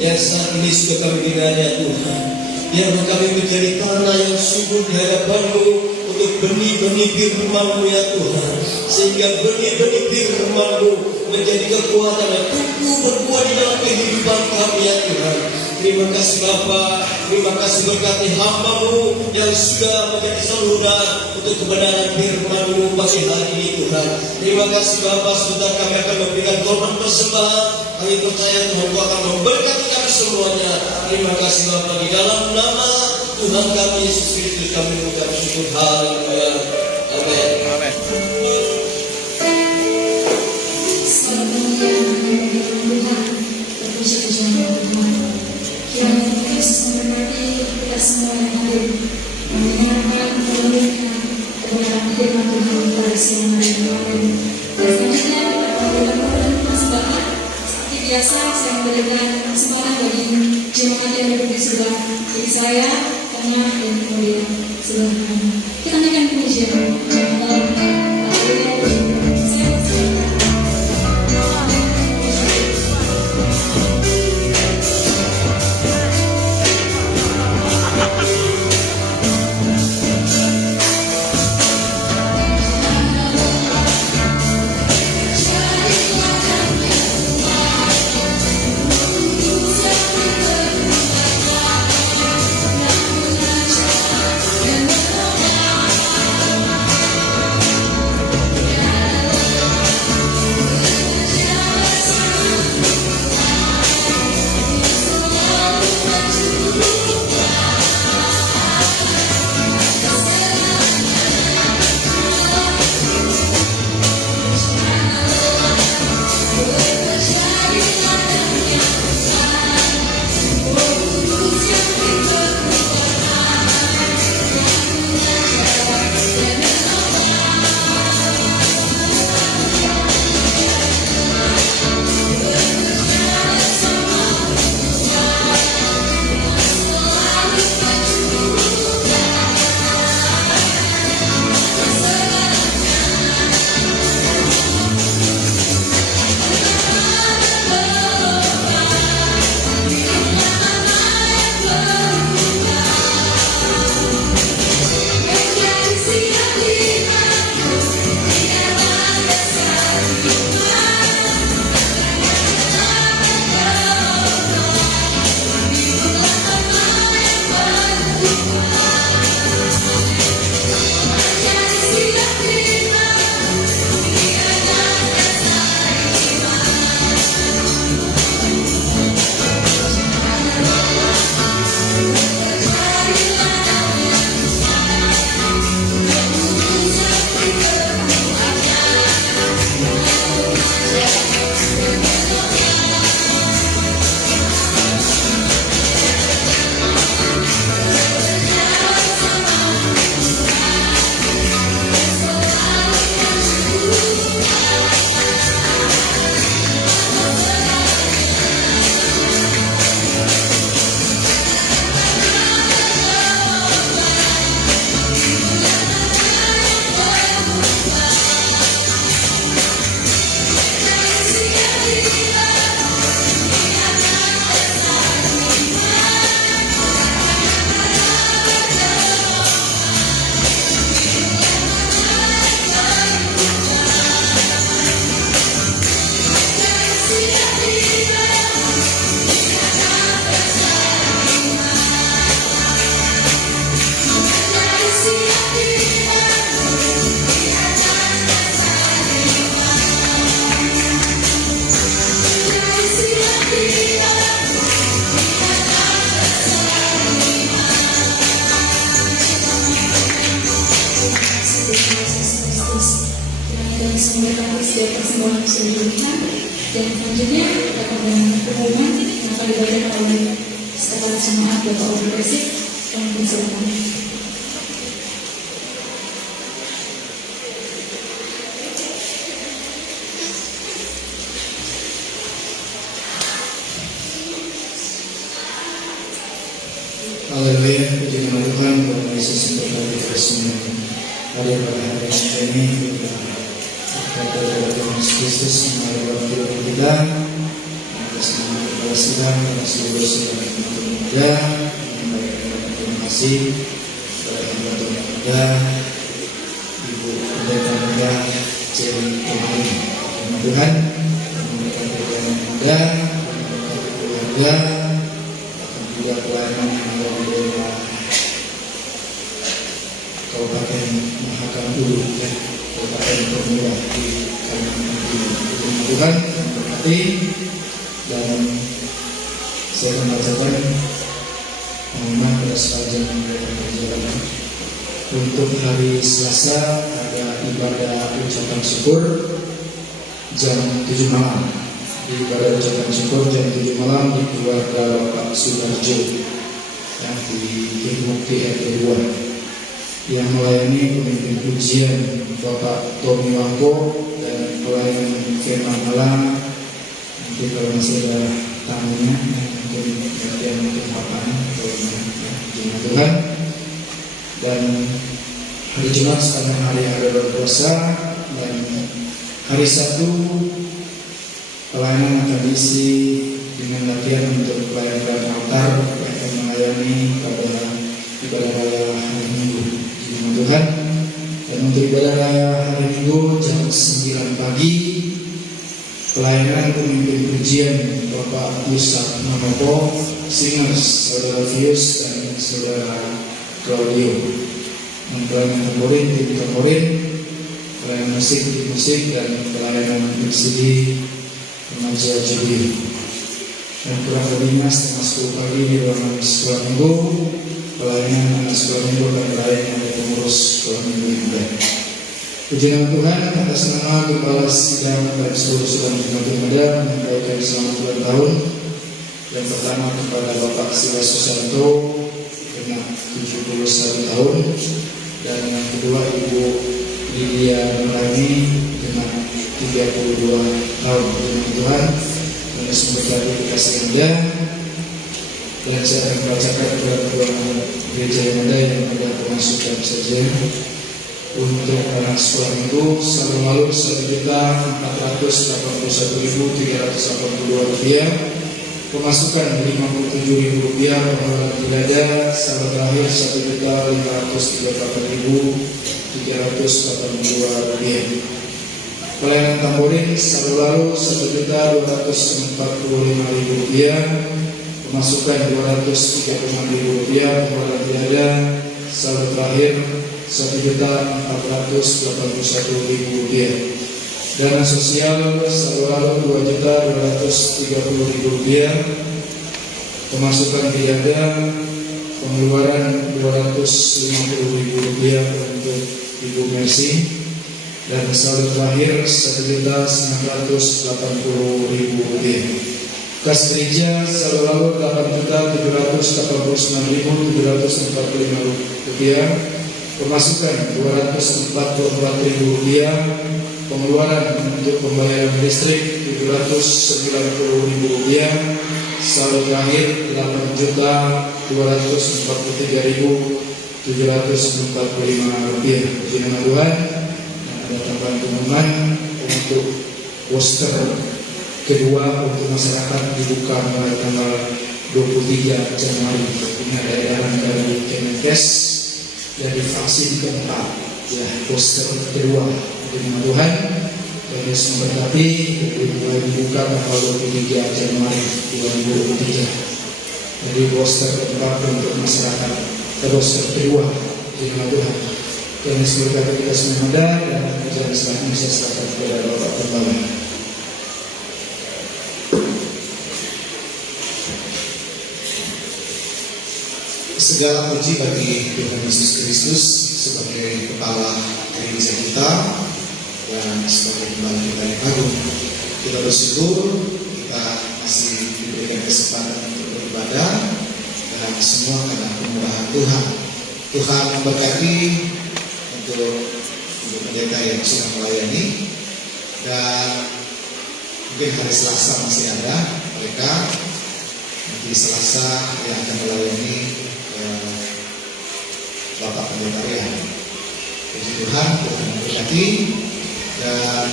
yang saat ini sudah kami dengar ya Tuhan. Biarlah kami menjadi tanah yang subur di hadapan-Mu untuk benih-benih firman-Mu ya Tuhan. Sehingga benih-benih firman-Mu menjadi kekuatan dan tumbuh berbuah di dalam kehidupan kami ya Tuhan. Terima kasih Bapa, terima kasih berkati hamba-Mu yang sudah menjadi saluran untuk kebenaran firman-Mu pagi hari ini Tuhan. Terima kasih Bapa, sebentar kami akan memberikan korban persembahan. Kami percaya Tuhan akan memberkati kami semuanya. Terima kasih Bapa, di dalam nama Tuhan kami Yesus Kristus kami mengucap syukur. Haleluya. Amin. Amin. Kiranya Tuhan Yesus memberkati kita semua yang hadir, mendengarkan melalui kebenaran firman Tuhan pada siang hari ini. Dan selanjutnya kita akan melakukan persembahan. Seperti biasa, saya memberikan kesempatan bagi jemaat yang duduk di sebelah kiri saya, tengah dan kemudian sebelah kanan. Kita naikkan pujian. dibacakan oleh Sekretaris Jemaat Bapak Obi Persik. Kami persilakan. Haleluya, puji nama Tuhan, Tuhan Yesus yang berkati kita semua. Pada hari ini kita kepada Tuhan Yesus Kristus mengalir waktu kita. Atas nama kepala sidang, atas seluruh saudara teman-teman muda, menyampaikan terima kasih kepada teman-teman muda, Ibu Pendeta Muda, Jerry Kemarin. Terima Tuhan, memberikan perjalanan muda, memberikan keluarga, juga pelayanan yang ada di daerah Kabupaten Mahakam Ulu, Kabupaten Pemuda di Kalimantan Timur. Tuhan memberkati, dan saya akan bacakan pengumuman pada sepanjang perjalanan. Untuk hari Selasa ada ibadah ucapan syukur jam 7 malam. Ibadah ucapan syukur jam 7 malam di keluarga Bapak Sudarjo yang di Mukti RT 2. Yang melayani pemimpin pujian Bapak Tommy Wangko dan pelayanan firman Allah. Nanti kalau masih ada tamunya mungkin gantian mungkin papan kalau puji Tuhan. Dan hari Jumat sekarang hari berpuasa, dan hari Sabtu pelayanan akan diisi dengan latihan untuk pelayanan altar yang akan melayani pada ibadah raya hari Minggu. Terima Tuhan. Dan untuk ibadah raya hari Minggu jam 9 pagi, pelayanan pemimpin pujian Bapak Yusak Manopo, singers Saudara Fius dan Saudara Claudio. Dan pelayanan tamborin, tim tamborin, pelayanan musik, tim musik, dan pelayanan MCD remaja Jubil. Dan kurang lebihnya setengah 10 pagi di ruangan sekolah minggu, pelayanan anak sekolah minggu akan melayani oleh pengurus sekolah minggu yang baik. Puji nama Tuhan, atas nama Kepala Sidang dan seluruh sidang Jumat Muda menyampaikan selamat ulang tahun. Yang pertama kepada Bapak Silas Susanto dengan 71 tahun, dan yang kedua Ibu Lydia Melani dengan 32 tahun. Puji Tuhan, dan semoga dikasih Anda. Dan saya akan membacakan kebetulan gereja yang ada pemasukan saja. Untuk anak sekolah minggu satu lalu Rp481.382. Pemasukan Rp57.000, pengeluaran belanja saldo terakhir Rp1.538.382. Pelayanan tamborin saldo lalu Rp1.245.000, pemasukan Rp236.000, pengeluaran belanja saldo terakhir Rp1.481.000. Dana sosial saldo lalu Rp2.230.000, pemasukan biaya, pengeluaran Rp250.000 untuk Ibu Mercy, dan saldo terakhir Rp1.980.000. Kas gereja saldo lalu Rp8.746.745, pemasukan Rp244.000, pengeluaran untuk pembayaran listrik Rp790.000, saldo terakhir Rp8.243.745. Puji nama Tuhan. Ada tambahan pengumuman untuk poster kedua untuk masyarakat dibuka mulai tanggal 23 Januari. Ini ada edaran dari Kemenkes dari vaksin keempat, ya, poster kedua. Dengan Tuhan, dan Yesus memberkati. Mulai dibuka tanggal 23 Januari 2023. Jadi poster keempat untuk masyarakat, poster kedua dengan Tuhan. Dan Yesus memberkati kita semua, dan pekerjaan selanjutnya saya serahkan kepada Bapak Kepala. Segala puji bagi Tuhan Yesus Kristus sebagai kepala gereja kita dan sebagai Gembala kita yang agung. Kita bersyukur kita masih diberikan kesempatan untuk beribadah dan semua karena kemurahan Tuhan. Tuhan memberkati untuk ibu pendeta yang sudah melayani, dan mungkin hari Selasa masih ada mereka. Nanti Selasa yang akan melayani Bapak Pendeta Rian. Puji Tuhan, Tuhan memberkati. Dan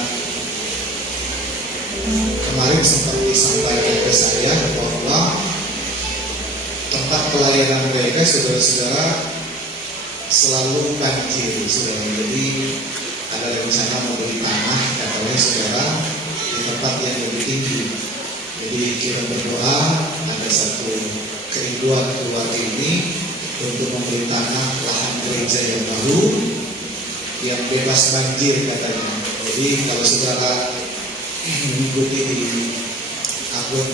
kemarin sempat disampaikan ke saya bahwa tempat pelayanan mereka, saudara-saudara, selalu banjir, saudara. Jadi ada rencana membeli tanah, katanya saudara, di tempat yang lebih tinggi. Jadi kita berdoa ada satu kerinduan keluarga ini untuk membeli tanah lahan gereja yang baru yang bebas banjir, katanya. Jadi kalau saudara mengikuti di akun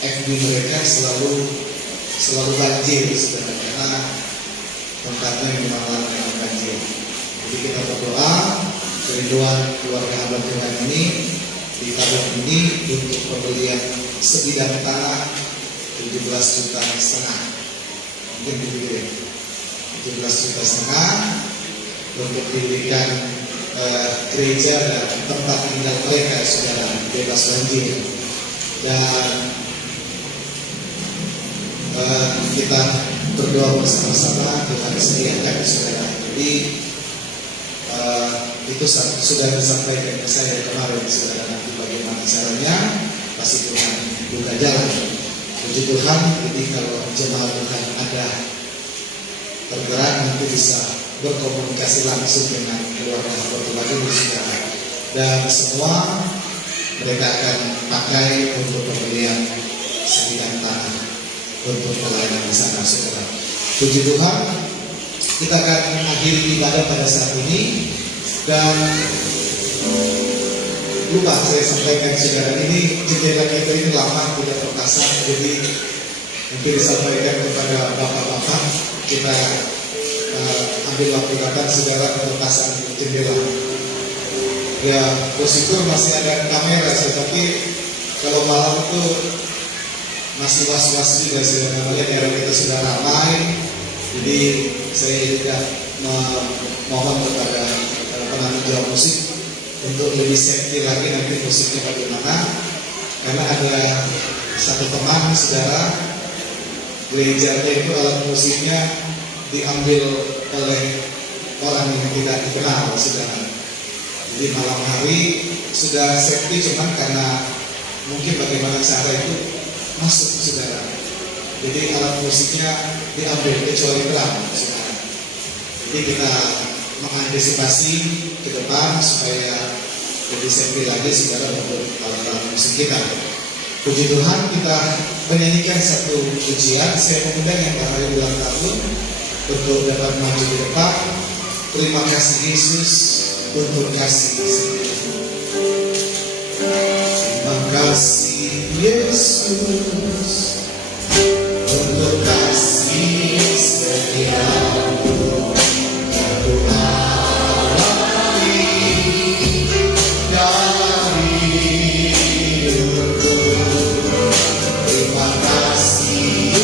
FB mereka selalu banjir, saudara, karena tempatnya memang langganan banjir. Jadi kita berdoa kerinduan keluarga hamba Tuhan ini di tahun ini untuk pembelian sebidang tanah 17,5 juta. Mungkin begitu ya, 17,5 juta untuk didirikan gereja dan tempat tinggal mereka, saudara, bebas banjir. Dan kita berdoa bersama-sama, Tuhan sediakan, saudara. Jadi itu sudah disampaikan ke saya kemarin, saudara. Nanti bagaimana caranya, pasti Tuhan buka jalan. Puji Tuhan, jadi kalau jemaat Tuhan ada tergerak, nanti bisa berkomunikasi langsung dengan keluarga hamba Tuhan ini, saudara. Dan semua mereka akan pakai untuk pembelian sebidang tanah untuk pelayanan di sana, saudara. Puji Tuhan, kita akan akhiri ibadah pada saat ini. Dan lupa saya sampaikan, saudara, ini jendela kita ini lama tidak terpasang, jadi mungkin disampaikan kepada bapak-bapak, kita ambil waktu datang, saudara, terpasang jendela. Ya, positur masih ada kamera, tapi kalau malam itu masih was-was juga, saudara. Namanya daerah kita sudah ramai, jadi saya tidak mohon kepada penanggung jawab musik untuk lebih safety lagi nanti musiknya bagaimana, karena ada satu teman, saudara, gerejanya itu alat musiknya diambil oleh orang yang tidak dikenal, saudara. Jadi malam hari sudah safety, cuman karena mungkin bagaimana cara itu masuk, saudara. Jadi alat musiknya diambil kecuali drum, saudara. Jadi kita mengantisipasi ke depan supaya lebih safety lagi, saudara, untuk alat-alat musik kita. Puji Tuhan, kita menyanyikan satu pujian. Saya mengundang yang baru ulang tahun untuk dapat maju di depan. Terima kasih Yesus untuk kasih. Terima kasih Yesus untuk kasih setiamu. Terima kasih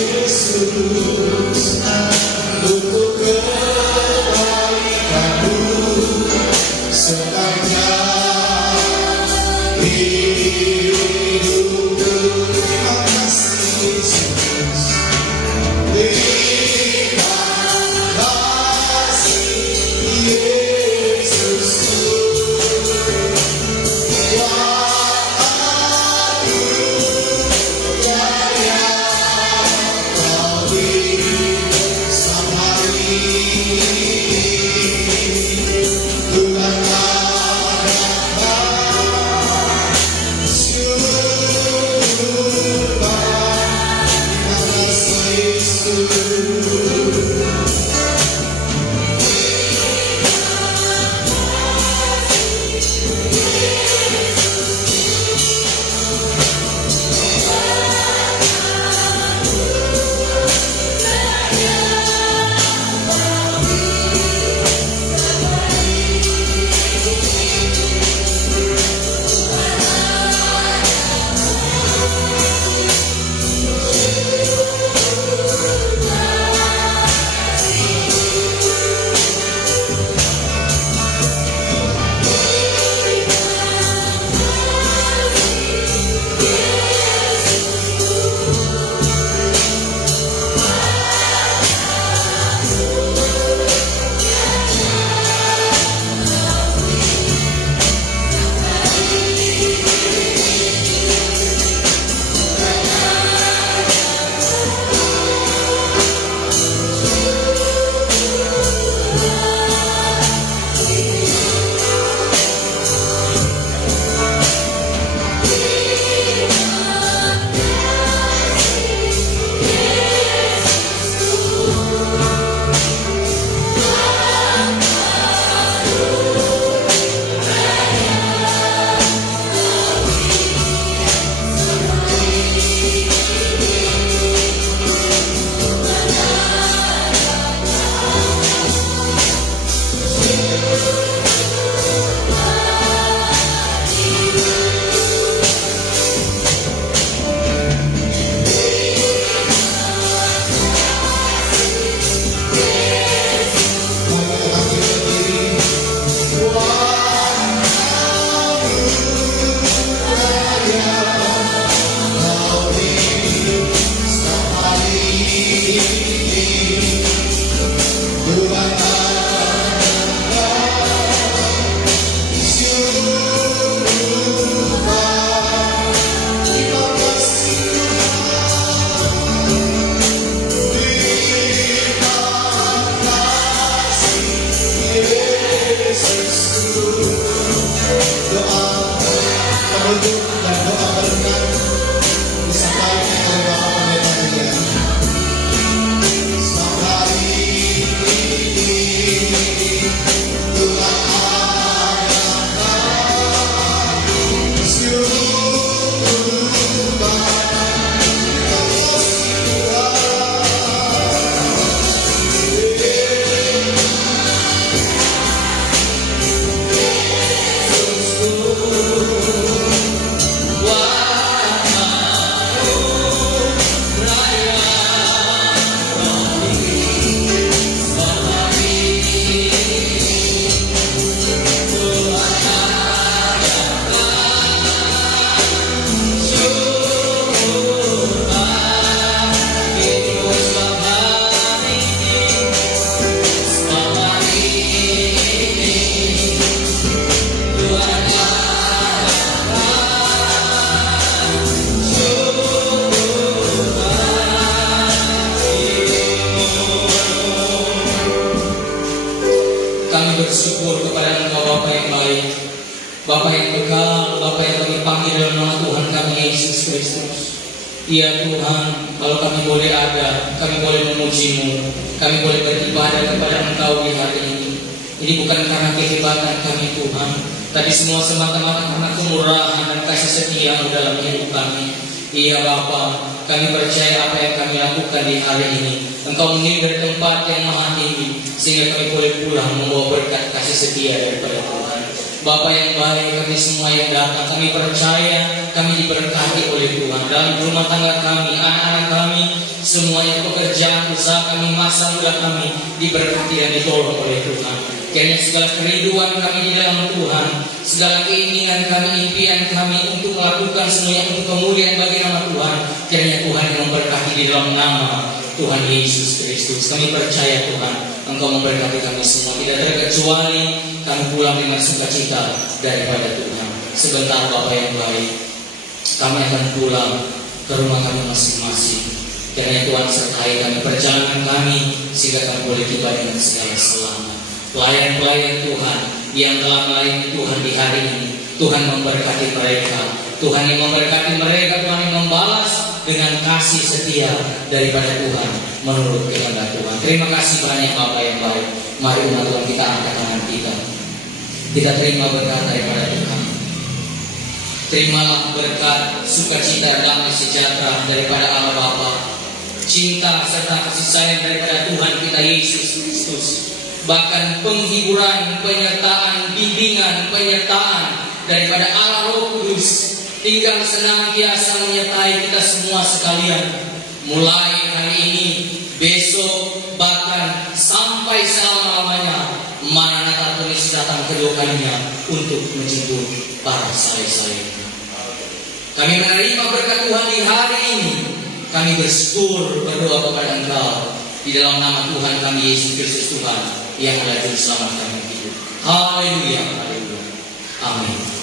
Ya Tuhan, kalau kami boleh ada, kami boleh memuji-Mu, kami boleh beribadah kepada Engkau di hari ini. Ini bukan karena kehebatan kami Tuhan, tapi semua semata-mata karena kemurahan dan kasih setia-Mu dalam hidup kami. Iya Bapa, kami percaya apa yang kami lakukan di hari ini Engkau mengirim dari tempat yang maha tinggi, sehingga kami boleh pulang membawa berkat kasih setia daripada Tuhan. Bapa yang baik, kami semua yang datang, kami percaya kami diberkati oleh Tuhan dalam rumah tangga kami, anak-anak kami, semuanya pekerjaan, usaha kami, masa muda kami diberkati dan ditolong oleh Tuhan. Kiranya segala kerinduan kami di dalam Tuhan, segala keinginan kami, impian kami untuk melakukan semuanya untuk kemuliaan bagi nama Tuhan, kiranya Tuhan yang memberkati di dalam nama Tuhan Yesus Kristus. Kami percaya Tuhan, Engkau memberkati kami semua, tidak terkecuali kami pulang dengan sukacita daripada Tuhan. Sebentar Bapa yang baik, kami akan pulang ke rumah kami masing-masing. Kiranya Tuhan sertai kami perjalanan kami, sehingga kami boleh tiba dengan segala selamat. Pelayan-pelayan Tuhan yang telah melayani Tuhan di hari ini, Tuhan memberkati mereka. Tuhan yang memberkati mereka, Tuhan yang membalas dengan kasih setia daripada Tuhan menurut kehendak Tuhan. Terima kasih banyak Bapa yang baik. Mari umat Tuhan kita angkat tangan kita. Kita terima berkat daripada Tuhan. Terimalah berkat sukacita, damai sejahtera daripada Allah Bapa, cinta serta kasih sayang daripada Tuhan kita Yesus Kristus. Bahkan penghiburan, penyertaan, bimbingan, penyertaan daripada Allah Roh Kudus tinggal senantiasa menyertai kita semua sekalian, mulai hari ini, besok, bahkan sampai selama-lamanya. Maranatha tulis datang kedua kalinya untuk menjemput para saleh-saleh. Kami menerima berkat Tuhan di hari ini. Kami bersyukur, berdoa kepada Engkau di dalam nama Tuhan kami Yesus Kristus Tuhan yang adalah juru selamat kami hidup. Haleluya, haleluya, amin.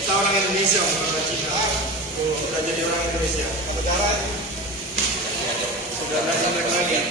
Kita orang Indonesia, orang Cina, udah jadi orang Indonesia. Negara sudah ada lagi.